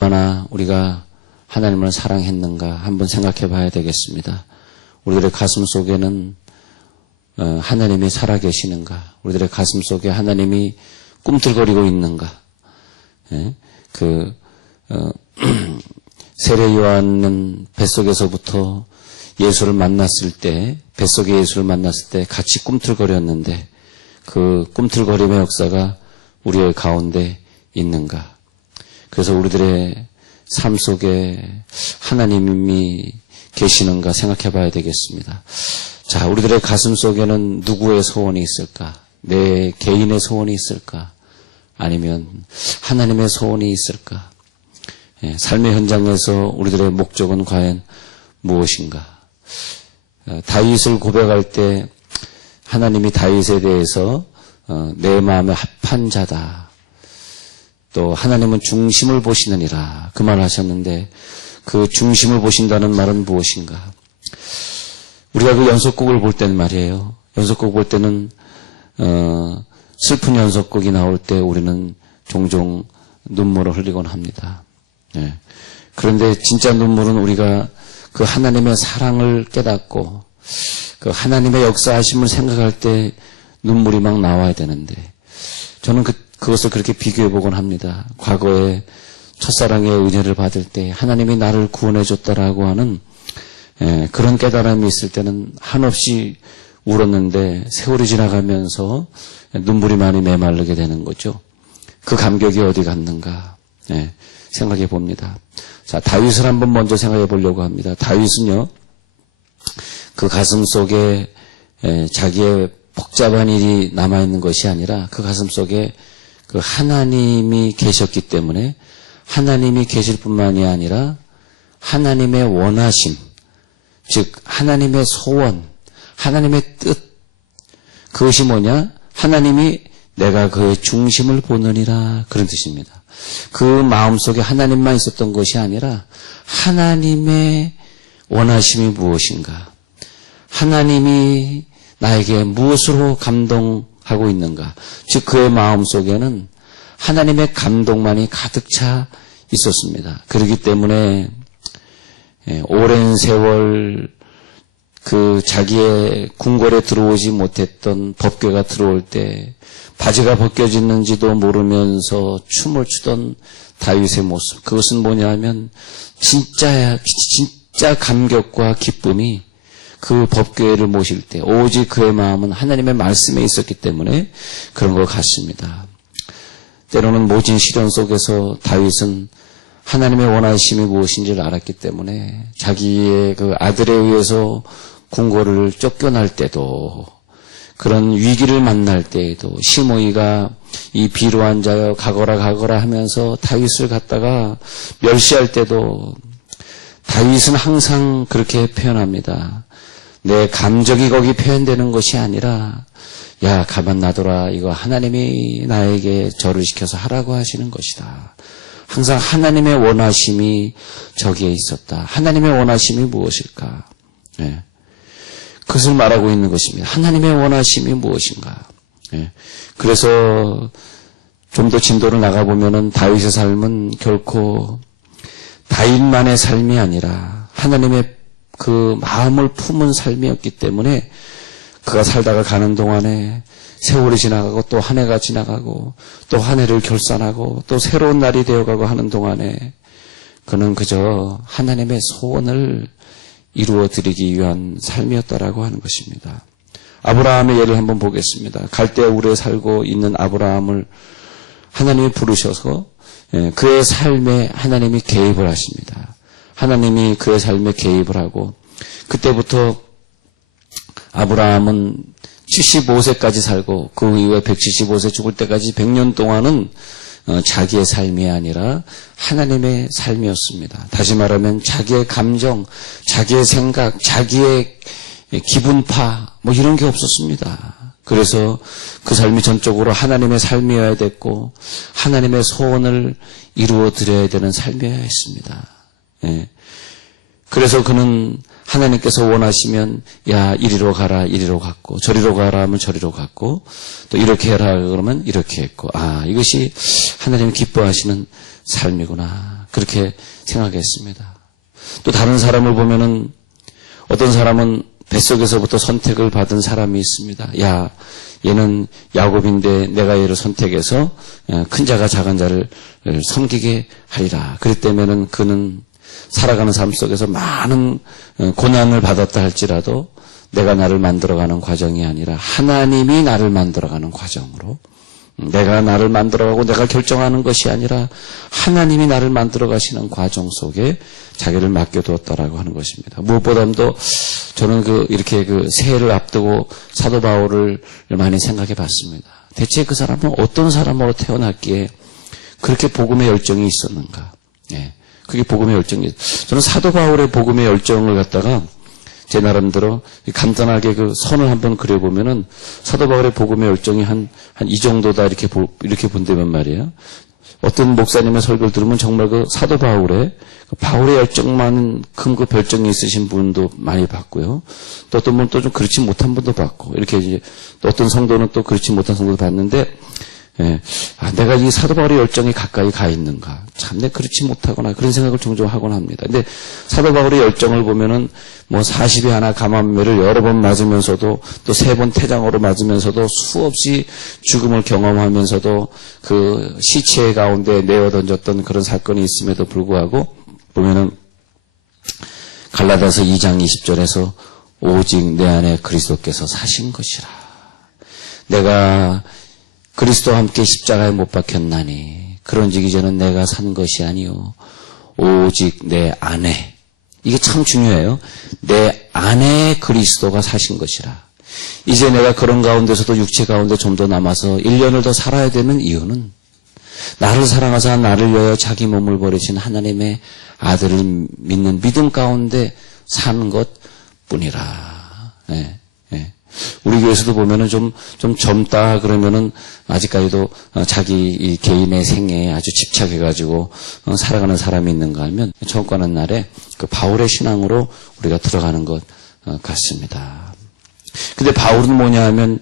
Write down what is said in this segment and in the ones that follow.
얼마나 우리가 하나님을 사랑했는가 한번 생각해 봐야 되겠습니다. 우리들의 가슴 속에는 하나님이 살아계시는가? 우리들의 가슴 속에 하나님이 꿈틀거리고 있는가? 세례 요한은 뱃속에서부터 예수를 만났을 때, 뱃속에 예수를 만났을 때 같이 꿈틀거렸는데 그 꿈틀거림의 역사가 우리의 가운데 있는가? 그래서 우리들의 삶 속에 하나님이 계시는가 생각해 봐야 되겠습니다. 자, 우리들의 가슴 속에는 누구의 소원이 있을까? 내 개인의 소원이 있을까? 아니면 하나님의 소원이 있을까? 삶의 현장에서 우리들의 목적은 과연 무엇인가? 다윗을 고백할 때 하나님이 다윗에 대해서 내 마음에 합한 자다. 또 하나님은 중심을 보시느니라 그 말을 하셨는데 그 중심을 보신다는 말은 무엇인가? 우리가 그 연속곡을 볼 때는 말이에요. 연속곡 볼 때는 슬픈 연속곡이 나올 때 우리는 종종 눈물을 흘리곤 합니다. 그런데 진짜 눈물은 우리가 그 하나님의 사랑을 깨닫고 그 하나님의 역사하심을 생각할 때 눈물이 막 나와야 되는데 저는 그것을 그렇게 비교해 보곤 합니다. 과거에 첫사랑의 은혜를 받을 때 하나님이 나를 구원해 줬다라고 하는 그런 깨달음이 있을 때는 한없이 울었는데 세월이 지나가면서 눈물이 많이 메마르게 되는 거죠. 그 감격이 어디 갔는가 생각해 봅니다. 자, 다윗을 한번 먼저 생각해 보려고 합니다. 다윗은요, 그 가슴 속에 자기의 복잡한 일이 남아있는 것이 아니라 그 가슴 속에 그 하나님이 계셨기 때문에 하나님이 계실 뿐만이 아니라 하나님의 원하심, 즉 하나님의 소원, 하나님의 뜻, 그것이 뭐냐? 하나님이 내가 그의 중심을 보느니라 그런 뜻입니다. 그 마음속에 하나님만 있었던 것이 아니라 하나님의 원하심이 무엇인가? 하나님이 나에게 무엇으로 감동하고 있는가? 즉 그의 마음속에는 하나님의 감동만이 가득 차 있었습니다. 그렇기 때문에 오랜 세월 그 자기의 궁궐에 들어오지 못했던 법궤가 들어올 때 바지가 벗겨지는지도 모르면서 춤을 추던 다윗의 모습, 그것은 뭐냐면 진짜 감격과 기쁨이 그 법궤를 모실 때 오직 그의 마음은 하나님의 말씀에 있었기 때문에 그런 것 같습니다. 때로는 모진 시련 속에서 다윗은 하나님의 원하심이 무엇인지를 알았기 때문에 자기의 그 아들에 의해서 궁궐을 쫓겨날 때도 그런 위기를 만날 때에도 시므이가 이 비루한 자여 가거라 하면서 다윗을 갖다가 멸시할 때도 다윗은 항상 그렇게 표현합니다. 내 감정이 거기 표현되는 것이 아니라 야 가만 놔둬라, 이거 하나님이 나에게 절을 시켜서 하라고 하시는 것이다. 항상 하나님의 원하심이 저기에 있었다. 하나님의 원하심이 무엇일까? 그것을 말하고 있는 것입니다. 하나님의 원하심이 무엇인가? 그래서 좀 더 진도를 나가보면은 다윗의 삶은 결코 다윗만의 삶이 아니라 하나님의 그 마음을 품은 삶이었기 때문에 그가 살다가 가는 동안에 세월이 지나가고 또 한 해가 지나가고 또 한 해를 결산하고 또 새로운 날이 되어가고 하는 동안에 그는 그저 하나님의 소원을 이루어드리기 위한 삶이었다라고 하는 것입니다. 아브라함의 예를 한번 보겠습니다. 갈대아울에 살고 있는 아브라함을 하나님이 부르셔서 그의 삶에 하나님이 개입을 하십니다. 하나님이 그의 삶에 개입을 하고 그때부터 아브라함은 75세까지 살고 그 이후에 175세 죽을 때까지 100년 동안은 자기의 삶이 아니라 하나님의 삶이었습니다. 다시 말하면 자기의 감정, 자기의 생각, 자기의 기분파 뭐 이런 게 없었습니다. 그래서 그 삶이 전적으로 하나님의 삶이어야 됐고 하나님의 소원을 이루어 드려야 되는 삶이어야 했습니다. 그래서 그는 하나님께서 원하시면 야 이리로 가라 이리로 갔고 저리로 가라 하면 저리로 갔고 또 이렇게 해라 그러면 이렇게 했고 아 이것이 하나님이 기뻐하시는 삶이구나 그렇게 생각했습니다. 또 다른 사람을 보면은 어떤 사람은 뱃속에서부터 선택을 받은 사람이 있습니다. 야, 얘는 야곱인데 내가 얘를 선택해서 큰 자가 작은 자를 섬기게 하리라. 그렇기 때문에는 그는 살아가는 삶 속에서 많은 고난을 받았다 할지라도 내가 나를 만들어가는 과정이 아니라 하나님이 나를 만들어가는 과정으로, 내가 나를 만들어가고 내가 결정하는 것이 아니라 하나님이 나를 만들어 가시는 과정 속에 자기를 맡겨두었다라고 하는 것입니다. 무엇보다도 저는 이렇게 새해를 앞두고 사도 바울을 많이 생각해 봤습니다. 대체 그 사람은 어떤 사람으로 태어났기에 그렇게 복음의 열정이 있었는가? 예. 그게 복음의 열정이에요. 저는 사도 바울의 복음의 열정을 갖다가 제 나름대로 간단하게 선을 한번 그려보면은 사도 바울의 복음의 열정이 한 이 정도다 이렇게 본다면 말이에요. 어떤 목사님의 설교를 들으면 정말 사도 바울의 열정만큼 별정이 있으신 분도 많이 봤고요. 또 어떤 분은 또 좀 그렇지 못한 분도 봤고, 이렇게 이제 또 어떤 성도는 또 그렇지 못한 성도도 봤는데, 예. 내가 이 사도 바울의 열정이 가까이 가 있는가? 참, 내가 그렇지 못하거나 그런 생각을 종종 하곤 합니다. 근데 사도 바울의 열정을 보면은 40에 하나 감암매를 여러 번 맞으면서도 또 3번 태장으로 맞으면서도 수없이 죽음을 경험하면서도 그 시체 가운데 내어 던졌던 그런 사건이 있음에도 불구하고 보면은 갈라디아서 2장 20절에서 오직 내 안에 그리스도께서 사신 것이라. 내가 그리스도와 함께 십자가에 못 박혔나니 그런즉 이제는 내가 산 것이 아니요 오직 내 안에, 이게 참 중요해요. 내 안에 그리스도가 사신 것이라. 이제 내가 그런 가운데서도 육체 가운데 좀 더 남아서 1년을 더 살아야 되는 이유는 나를 사랑하사 나를 위하여 자기 몸을 버리신 하나님의 아들을 믿는 믿음 가운데 사는 것뿐이라. 네, 네. 우리 교회에서도 보면은 좀 젊다 그러면은 아직까지도 자기 이 개인의 생애에 아주 집착해가지고 살아가는 사람이 있는가 하면 처음 가는 날에 그 바울의 신앙으로 우리가 들어가는 것 같습니다. 근데 바울은 뭐냐 하면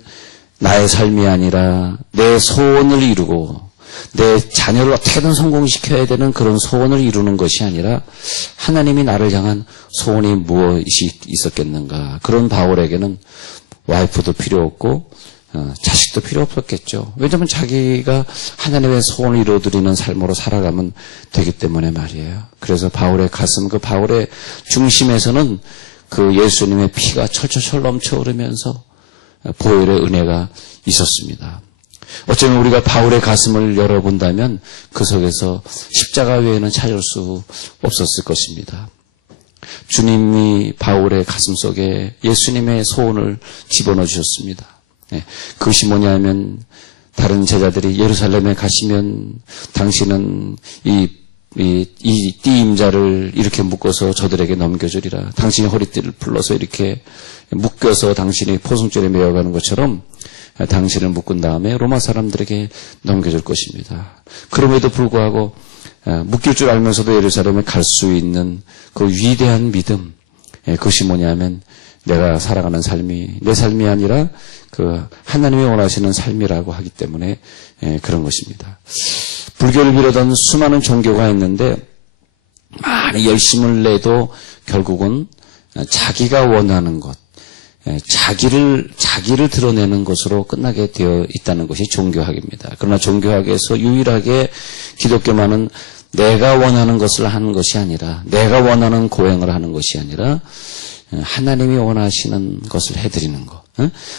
나의 삶이 아니라 내 소원을 이루고 내 자녀를 어떻게든 성공시켜야 되는 그런 소원을 이루는 것이 아니라 하나님이 나를 향한 소원이 무엇이 있었겠는가. 그런 바울에게는 와이프도 필요 없고 자식도 필요 없었겠죠. 왜냐하면 자기가 하나님의 소원을 이루어드리는 삶으로 살아가면 되기 때문에 말이에요. 그래서 바울의 가슴, 그 바울의 중심에서는 그 예수님의 피가 철철철 넘쳐 흐르면서 보혈의 은혜가 있었습니다. 어쩌면 우리가 바울의 가슴을 열어본다면 그 속에서 십자가 외에는 찾을 수 없었을 것입니다. 주님이 바울의 가슴 속에 예수님의 소원을 집어넣어 주셨습니다. 네, 그것이 뭐냐면 다른 제자들이 예루살렘에 가시면 당신은 이 띠임자를 이렇게 묶어서 저들에게 넘겨주리라. 당신이 허리띠를 풀러서 이렇게 묶여서 당신이 포승줄에 메어가는 것처럼 당신을 묶은 다음에 로마 사람들에게 넘겨줄 것입니다. 그럼에도 불구하고 묶일 줄 알면서도 예루살렘에 갈 수 있는 그 위대한 믿음, 그것이 뭐냐면 내가 살아가는 삶이 내 삶이 아니라 그 하나님이 원하시는 삶이라고 하기 때문에 그런 것입니다. 불교를 비롯한 수많은 종교가 있는데 많이 열심을 내도 결국은 자기가 원하는 것, 자기를 드러내는 것으로 끝나게 되어 있다는 것이 종교학입니다. 그러나 종교학에서 유일하게 기독교만은 내가 원하는 것을 하는 것이 아니라, 내가 원하는 고행을 하는 것이 아니라 하나님이 원하시는 것을 해드리는 것.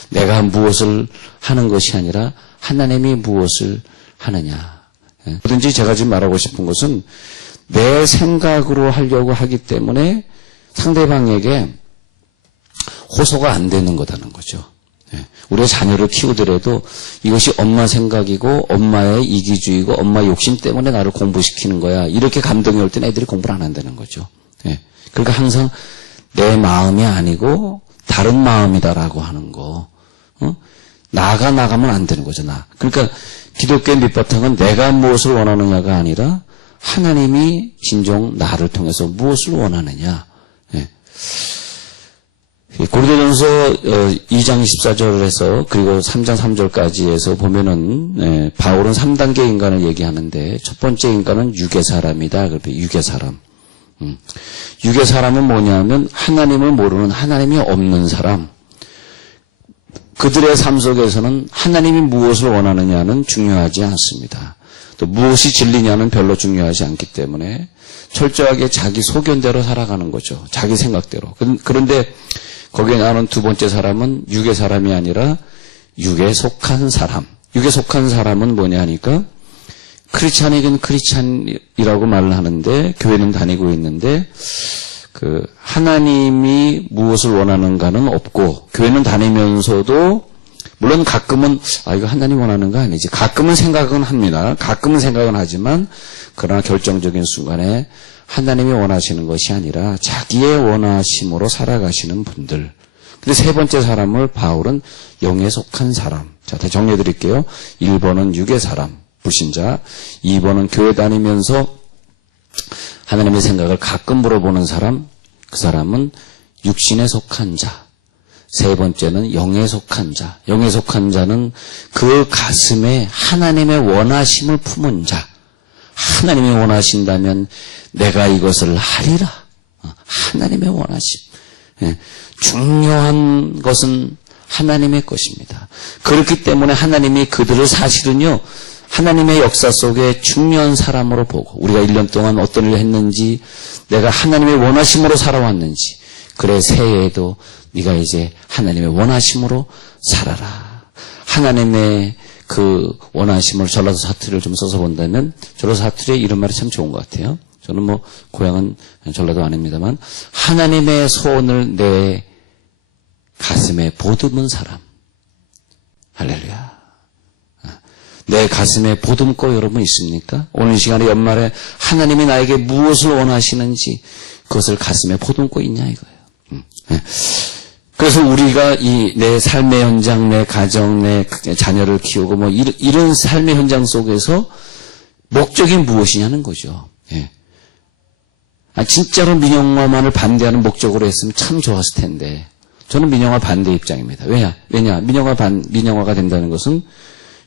내가 무엇을 하는 것이 아니라 하나님이 무엇을 하느냐. 뭐든지 제가 지금 말하고 싶은 것은 내 생각으로 하려고 하기 때문에 상대방에게 호소가 안 되는 거다는 거죠. 우리가 자녀를 키우더라도 이것이 엄마 생각이고 엄마의 이기주의고 엄마 욕심 때문에 나를 공부시키는 거야. 이렇게 감동이 올 때는 애들이 공부를 안 한다는 거죠. 그러니까 항상 내 마음이 아니고 다른 마음이다라고 하는 거. 나가면 안 되는 거죠. 그러니까 기독교의 밑바탕은 내가 무엇을 원하느냐가 아니라 하나님이 진정 나를 통해서 무엇을 원하느냐. 고린도전서 2장 14절에서 그리고 3장 3절까지 해서 보면은 바울은 3단계 인간을 얘기하는데 첫 번째 인간은 육의 사람이다. 그래서 육의 사람. 육의 사람은 뭐냐면 하나님을 모르는, 하나님이 없는 사람. 그들의 삶 속에서는 하나님이 무엇을 원하느냐는 중요하지 않습니다. 또 무엇이 진리냐는 별로 중요하지 않기 때문에 철저하게 자기 소견대로 살아가는 거죠. 자기 생각대로. 그런데 거기에 나오는 두 번째 사람은 육의 사람이 아니라 육에 속한 사람. 육에 속한 사람은 뭐냐 하니까 크리스찬이긴 크리스찬이라고 말을 하는데 교회는 다니고 있는데 하나님이 무엇을 원하는가는 없고 교회는 다니면서도 물론 가끔은 이거 하나님 원하는 거 아니지. 가끔은 생각은 합니다. 가끔은 생각은 하지만 그러나 결정적인 순간에 하나님이 원하시는 것이 아니라 자기의 원하심으로 살아가시는 분들. 근데 세 번째 사람을 바울은 영에 속한 사람. 자, 다시 정리해 드릴게요. 1번은 육의 사람, 불신자. 2번은 교회 다니면서 하나님의 생각을 가끔 물어보는 사람. 그 사람은 육신에 속한 자. 세 번째는 영에 속한 자. 영에 속한 자는 그 가슴에 하나님의 원하심을 품은 자. 하나님이 원하신다면 내가 이것을 하리라. 하나님의 원하심. 중요한 것은 하나님의 것입니다. 그렇기 때문에 하나님이 그들을 사실은요, 하나님의 역사 속에 중요한 사람으로 보고 우리가 1년 동안 어떤 일을 했는지, 내가 하나님의 원하심으로 살아왔는지, 그래 새해에도 네가 이제 하나님의 원하심으로 살아라. 하나님의 그 원하심을 전라도 사투리를 좀 써서 본다면 전라도 사투리의 이런 말이 참 좋은 것 같아요. 저는 뭐 고향은 전라도 아닙니다만 하나님의 소원을 내 가슴에 보듬은 사람. 할렐루야. 내 가슴에 보듬고 여러분 있습니까? 오늘 이 시간에 연말에 하나님이 나에게 무엇을 원하시는지 그것을 가슴에 보듬고 있냐 이거예요. 그래서 우리가 내 삶의 현장, 내 가정, 내 자녀를 키우고 뭐 이런 삶의 현장 속에서 목적이 무엇이냐는 거죠. 예. 진짜로 민영화만을 반대하는 목적으로 했으면 참 좋았을 텐데 저는 민영화 반대 입장입니다. 왜냐? 민영화가 된다는 것은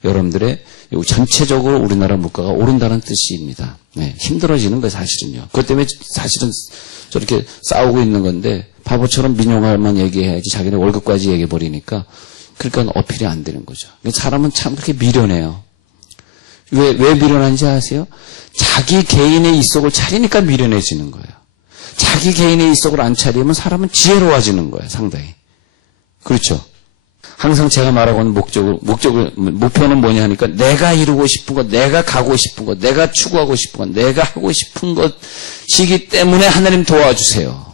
여러분들의 전체적으로 우리나라 물가가 오른다는 뜻입니다. 네, 힘들어지는 거예요, 사실은요. 그것 때문에 사실은 저렇게 싸우고 있는 건데 바보처럼 민영화만 얘기해야지 자기네 월급까지 얘기해버리니까 그러니까 어필이 안 되는 거죠. 사람은 참 그렇게 미련해요. 왜 미련한지 아세요? 자기 개인의 이속을 차리니까 미련해지는 거예요. 자기 개인의 이속을 안 차리면 사람은 지혜로워지는 거예요, 상당히. 그렇죠? 항상 제가 말하고 있는 목표는 뭐냐 하니까 내가 이루고 싶은 것, 내가 가고 싶은 것, 내가 추구하고 싶은 것, 내가 하고 싶은 것이기 때문에 하나님 도와주세요.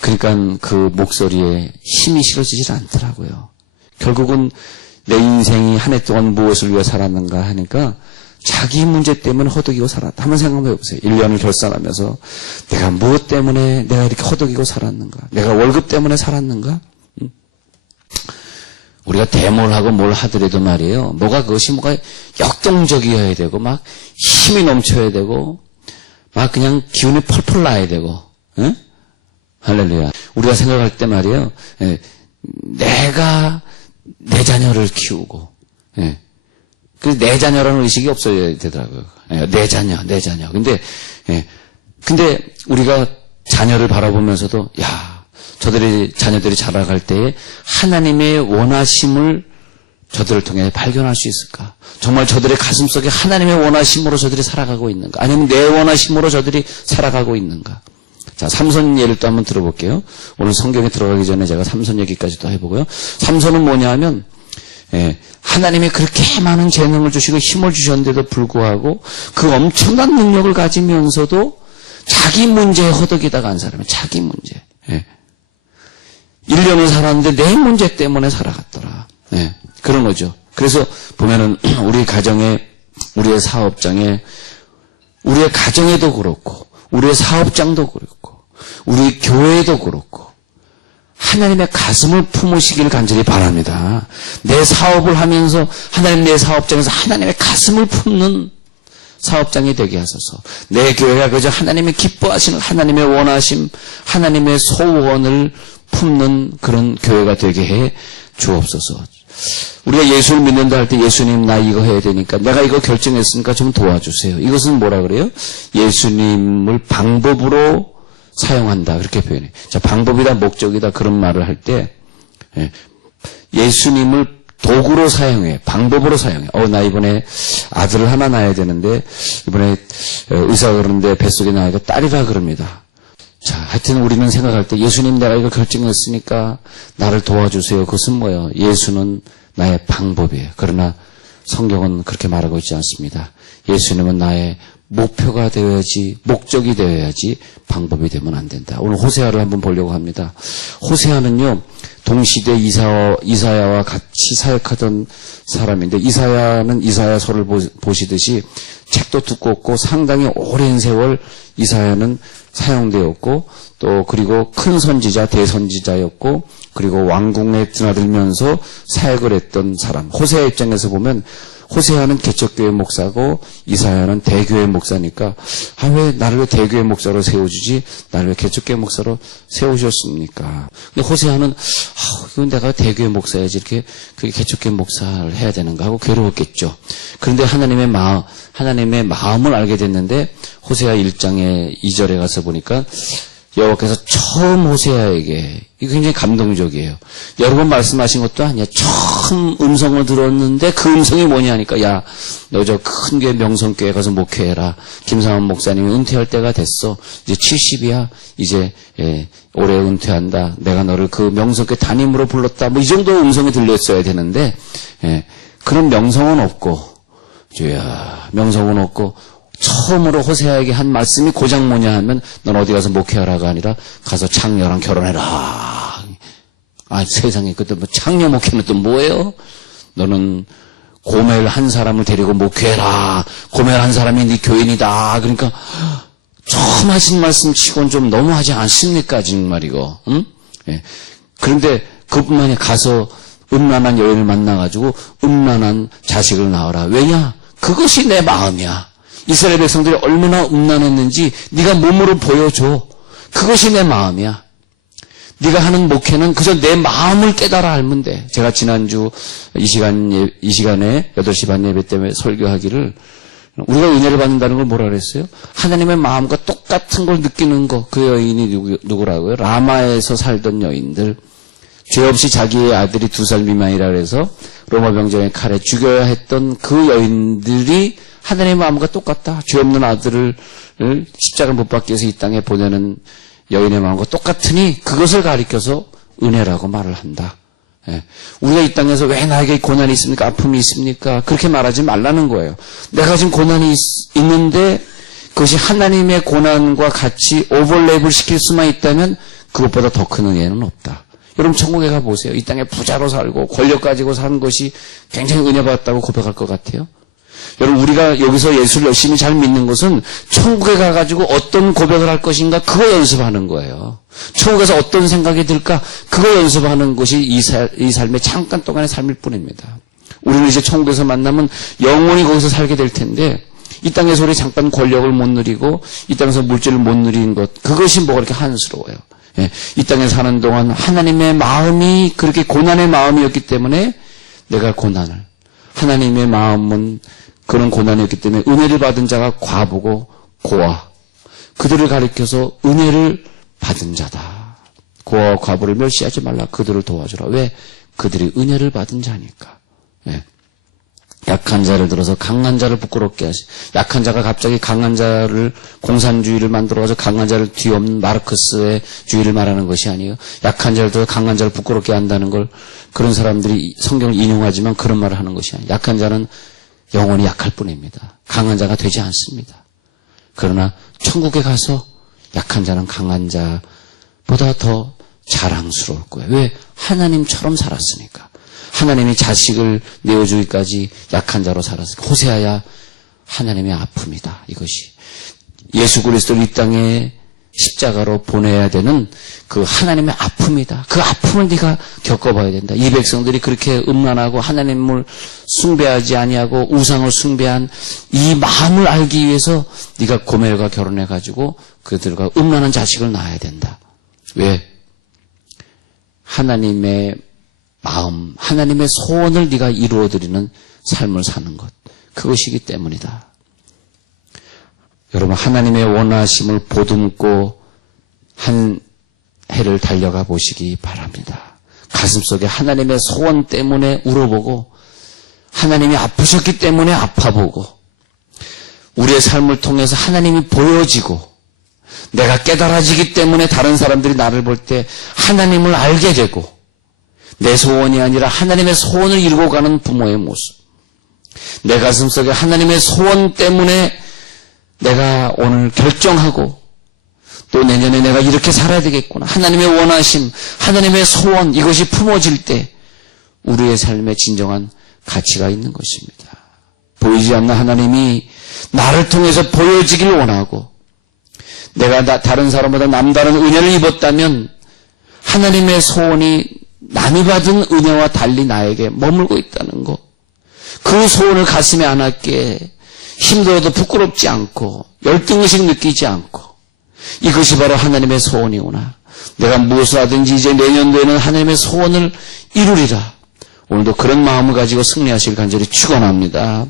그러니까 그 목소리에 힘이 실어지질 않더라고요. 결국은 내 인생이 한 해 동안 무엇을 위해 살았는가 하니까 자기 문제 때문에 허덕이고 살았다. 한번 생각해 보세요. 1년을 결산하면서 내가 무엇 때문에 내가 이렇게 허덕이고 살았는가? 내가 월급 때문에 살았는가? 우리가 대모를 하고 뭘 하더라도 말이에요. 그것이 역동적이어야 되고 막 힘이 넘쳐야 되고 막 그냥 기운이 펄펄 나야 되고. 응? 할렐루야. 우리가 생각할 때 말이에요. 내가 내 자녀를 키우고 그래서 내 자녀라는 의식이 없어야 되더라고요. 내 자녀. 근데 우리가 자녀를 바라보면서도 자녀들이 자라갈 때에 하나님의 원하심을 저들을 통해 발견할 수 있을까? 정말 저들의 가슴속에 하나님의 원하심으로 저들이 살아가고 있는가? 아니면 내 원하심으로 저들이 살아가고 있는가? 자, 삼손 예를 또 한번 들어볼게요. 오늘 성경에 들어가기 전에 제가 삼손 얘기까지 또 해보고요. 삼손은 뭐냐 하면 하나님이 그렇게 많은 재능을 주시고 힘을 주셨는데도 불구하고 그 엄청난 능력을 가지면서도 자기 문제에 허덕이다가 한 사람이에요. 자기 문제. 1년을 살았는데 내 문제 때문에 살아갔더라. 그런 거죠. 그래서 보면은 우리 가정에, 우리의 사업장에, 우리의 가정에도 그렇고, 우리의 사업장도 그렇고, 우리 교회도 그렇고, 하나님의 가슴을 품으시길 간절히 바랍니다. 내 사업을 하면서 하나님 내 사업장에서 하나님의 가슴을 품는 사업장이 되게 하소서. 내 교회가 그저 하나님의 기뻐하시는 하나님의 원하심, 하나님의 소원을 품는 그런 교회가 되게 해 주옵소서. 우리가 예수를 믿는다 할 때 예수님 나 이거 해야 되니까 내가 이거 결정했으니까 좀 도와주세요. 이것은 뭐라 그래요? 예수님을 방법으로 사용한다 그렇게 표현해요. 자, 방법이다 목적이다 그런 말을 할 때 예수님을 도구로 사용해, 방법으로 사용해. 나 이번에 아들을 하나 낳아야 되는데 이번에 의사가 그러는데 뱃속에 낳아야 딸이라 그럽니다. 자, 하여튼 우리는 생각할 때 예수님 내가 이거 결정했으니까 나를 도와주세요. 그것은 뭐예요? 예수는 나의 방법이에요. 그러나 성경은 그렇게 말하고 있지 않습니다. 예수님은 나의 목표가 되어야지, 목적이 되어야지 방법이 되면 안 된다. 오늘 호세아를 한번 보려고 합니다. 호세아는요, 동시대 이사야와 같이 사역하던 사람인데, 이사야는 이사야서를 보시듯이 책도 두껍고 상당히 오랜 세월 이사야는 사용되었고, 또 그리고 큰 선지자, 대선지자였고, 그리고 왕궁에 드나들면서 사역을 했던 사람. 호세아 입장에서 보면 호세아는 개척교회 목사고 이사야는 대교회 목사니까 왜 나를 왜 대교회 목사로 세워주지? 나를 왜 개척교회 목사로 세우셨습니까? 근데 호세아는 이건 내가 대교회 목사야지 이렇게 개척교회 목사를 해야 되는가 하고 괴로웠겠죠. 그런데 하나님의 마음을 알게 됐는데 호세아 1장의 2절에 가서 보니까 여호와께서 처음 호세아에게, 이거 굉장히 감동적이에요. 여러 번 말씀하신 것도 아니야. 처음 음성을 들었는데 그 음성이 뭐냐 하니까, 야, 너 저 큰 교회 명성교회 가서 목회해라. 김상원 목사님이 은퇴할 때가 됐어. 이제 70이야. 이제 올해 은퇴한다. 내가 너를 그 명성교회 담임으로 불렀다. 뭐 이 정도 음성이 들렸어야 되는데 그런 명성은 없고, 주야, 명성은 없고 처음으로 호세아에게 한 말씀이 고작 뭐냐 하면 넌 어디 가서 목회하라가 아니라 가서 창녀랑 결혼해라. 세상에 그때 뭐 창녀 목회는 또 뭐예요? 너는 고멜 한 사람을 데리고 목회해라. 고멜 한 사람이 네 교인이다. 그러니까 처음 하신 말씀 치고는 좀 너무하지 않습니까? 정말 이거. 응? 그런데 그뿐만이 가서 음란한 여인을 만나가지고 음란한 자식을 낳아라. 왜냐? 그것이 내 마음이야. 이스라엘 백성들이 얼마나 음란했는지 네가 몸으로 보여줘. 그것이 내 마음이야. 네가 하는 목회는 그저 내 마음을 깨달아 알면 돼. 제가 지난주 이 시간에 8시 반 예배 때문에 설교하기를 우리가 은혜를 받는다는 걸 뭐라 그랬어요? 하나님의 마음과 똑같은 걸 느끼는 거. 그 여인이 누구라고요? 라마에서 살던 여인들. 죄 없이 자기의 아들이 2살 미만이라 그래서 로마 병정의 칼에 죽여야 했던 그 여인들이 하나님의 마음과 똑같다. 죄 없는 아들을 십자가 못 박기 위해서 이 땅에 보내는 여인의 마음과 똑같으니 그것을 가리켜서 은혜라고 말을 한다. 우리가 이 땅에서 왜 나에게 고난이 있습니까? 아픔이 있습니까? 그렇게 말하지 말라는 거예요. 내가 지금 고난이 있는데 그것이 하나님의 고난과 같이 오버랩을 시킬 수만 있다면 그것보다 더 큰 은혜는 없다. 여러분 천국에 가보세요. 이 땅에 부자로 살고 권력 가지고 사는 것이 굉장히 은혜 받았다고 고백할 것 같아요. 여러분 우리가 여기서 예수를 열심히 잘 믿는 것은 천국에 가가지고 어떤 고백을 할 것인가 그거 연습하는 거예요. 천국에서 어떤 생각이 들까 그거 연습하는 것이 이 삶의 잠깐 동안의 삶일 뿐입니다. 우리는 이제 천국에서 만나면 영원히 거기서 살게 될 텐데 이 땅에서 우리 잠깐 권력을 못 누리고 이 땅에서 물질을 못 누리는 것 그것이 뭐가 그렇게 한스러워요. 이 땅에 사는 동안 하나님의 마음이 그렇게 고난의 마음이었기 때문에 내가 고난을 하나님의 마음은 그런 고난이었기 때문에 은혜를 받은 자가 과부고 고아 그들을 가리켜서 은혜를 받은 자다. 고아와 과부를 멸시하지 말라. 그들을 도와주라. 왜? 그들이 은혜를 받은 자니까. 약한 자를 들어서 강한 자를 부끄럽게 하시. 약한 자가 갑자기 강한 자를 공산주의를 만들어서 강한 자를 뒤엎는 마르크스의 주의를 말하는 것이 아니에요. 약한 자를 들어서 강한 자를 부끄럽게 한다는 걸 그런 사람들이 성경을 인용하지만 그런 말을 하는 것이 아니에요. 약한 자는 영원히 약할 뿐입니다. 강한 자가 되지 않습니다. 그러나 천국에 가서 약한 자는 강한 자보다 더 자랑스러울 거예요. 왜? 하나님처럼 살았으니까. 하나님이 자식을 내어주기까지 약한 자로 살았으니까. 호세아야 하나님의 아픔이다. 이것이. 예수 그리스도를 이 땅에 십자가로 보내야 되는 그 하나님의 아픔이다. 그 아픔을 네가 겪어봐야 된다. 이 백성들이 그렇게 음란하고 하나님을 숭배하지 아니하고 우상을 숭배한 이 마음을 알기 위해서 네가 고멜과 결혼해가지고 그들과 음란한 자식을 낳아야 된다. 왜? 하나님의 마음, 하나님의 소원을 네가 이루어드리는 삶을 사는 것. 그것이기 때문이다. 여러분, 하나님의 원하심을 보듬고 한 해를 달려가 보시기 바랍니다. 가슴속에 하나님의 소원 때문에 울어보고 하나님이 아프셨기 때문에 아파보고 우리의 삶을 통해서 하나님이 보여지고 내가 깨달아지기 때문에 다른 사람들이 나를 볼 때 하나님을 알게 되고 내 소원이 아니라 하나님의 소원을 이루고 가는 부모의 모습. 내 가슴속에 하나님의 소원 때문에 내가 오늘 결정하고 또 내년에 내가 이렇게 살아야 되겠구나. 하나님의 원하심, 하나님의 소원 이것이 품어질 때 우리의 삶에 진정한 가치가 있는 것입니다. 보이지 않는 하나님이 나를 통해서 보여지길 원하고 내가 다른 사람보다 남다른 은혜를 입었다면 하나님의 소원이 남이 받은 은혜와 달리 나에게 머물고 있다는 것. 그 소원을 가슴에 안았기에 힘들어도 부끄럽지 않고 열등의식 느끼지 않고 이것이 바로 하나님의 소원이구나. 내가 무엇을 하든지 이제 내년도에는 하나님의 소원을 이루리라. 오늘도 그런 마음을 가지고 승리하시길 간절히 축원합니다.